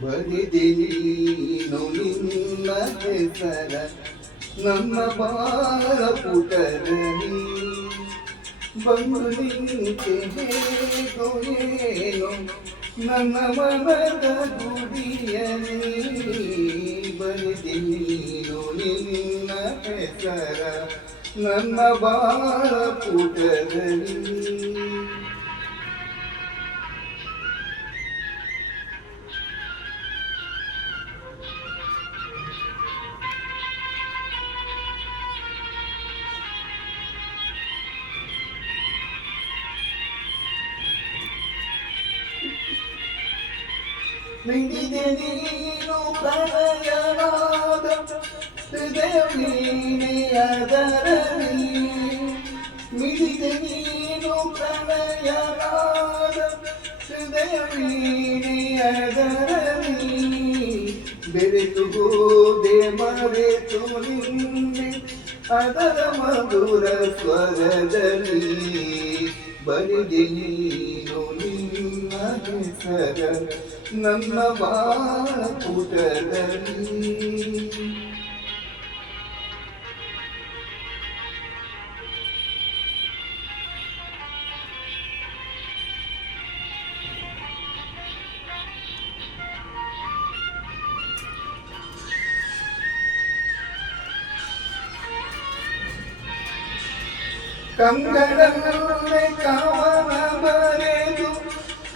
ಬರಿದೆ ನೀನು ನಿನ್ನ ಹೆಸರ ನನ್ನ ಬಾಳ ಪುಟದಲ್ಲಿ ಬಂದು ನಿಂತೆ ಹೇಗೋ ಏನೋ ನನ್ನ ಮನದ ಗುಡಿಯಲ್ಲಿ ಬರಿದೆ ನೀನು ನಿನ್ನ ಹೆಸರ ನನ್ನ ಬಾಳ ಪುಟದಲ್ಲಿ ಮಿಡಿದೆ ನೀನು ಪ್ರಣಯನಾದ ಹೃದಯ ಅದರಲ್ಲಿ ಮಿಡಿದೆ ನೀನು ಪ್ರಣಯನಾದ ಹೃದಯ ಅದರಲ್ಲಿ ಬೆರೆತು ಹೋದೆ ಮರೆತು ನಿನ್ನೆ ಅದರ ಮಧುರ ಸ್ವರದಲ್ಲಿ ಬರಿದೆ ನೀನು ನಿನ್ನ ಹೆಸರ ನನ್ನ ಬಾಳ ಪುಟದಲ್ಲಿ ಕಂಗಳಲ್ಲೇ ಕಾವನ ಬರೆದು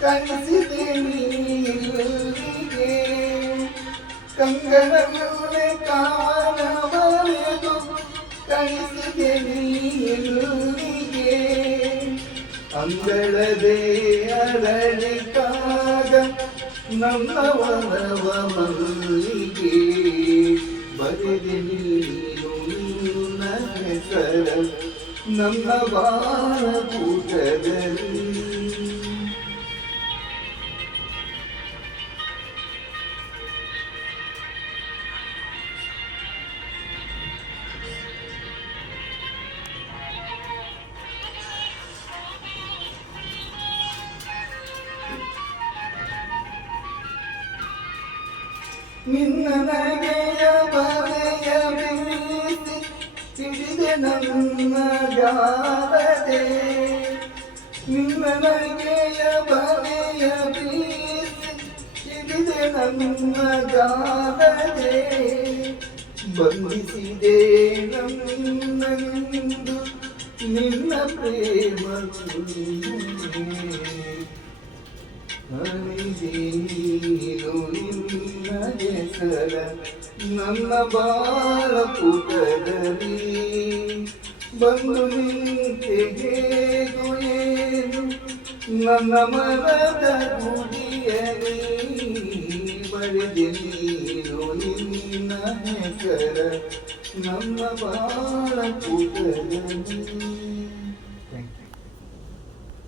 ಕಳಿಸಿದೆ ನೀರಿಗೆ ಕಂಗಳಲ್ಲೇ ಕಾವನ ಬರೆದು ಕಳಿಸಿದೆ ನೀರಿಗೆ ಅಂಗಳದೇ ಅರಳಿಕಾಗ ನನ್ನ ವನವ ಮಲ್ಲಿಗೆ ಬರೆದೆ ನೀನು ನಿನ್ನ ಹೆಸರ ನನ್ನ ಬಾಳ ಪುಟದಲ್ಲಿ ನಿನ್ನ ನಗೆಯ ಬಗೆಯ ಬೀಸಿ ಹಿಡಿದೆ ನನ್ನ ಜಾಲದೆ ನಿನ್ನ ನಗೆಯ ಬಗೆಯ ಬೀಸಿ ಹಿಡಿದೆ ನನ್ನ ಜಾಲದೆ ಬಂಧಿಸಿದೆ ನನ್ನಂದು ನಿನ್ನ ಪ್ರೇಮ ನೀನು ನಿನ್ನ ಹೆಸರ ನನ್ನ ಬಾಳ ಪುಟದಲ್ಲಿ ಬಂದು ನಿಂತೆ ಹೇಗೋ ಏನು ನನ್ನ ಮನದ ಗುಡಿಯಲ್ಲಿ ಬರೆದೆ ನೀನು ನಿನ್ನ ಹೆಸರ ನನ್ನ ಬಾಳ ಪುಟದಲ್ಲಿ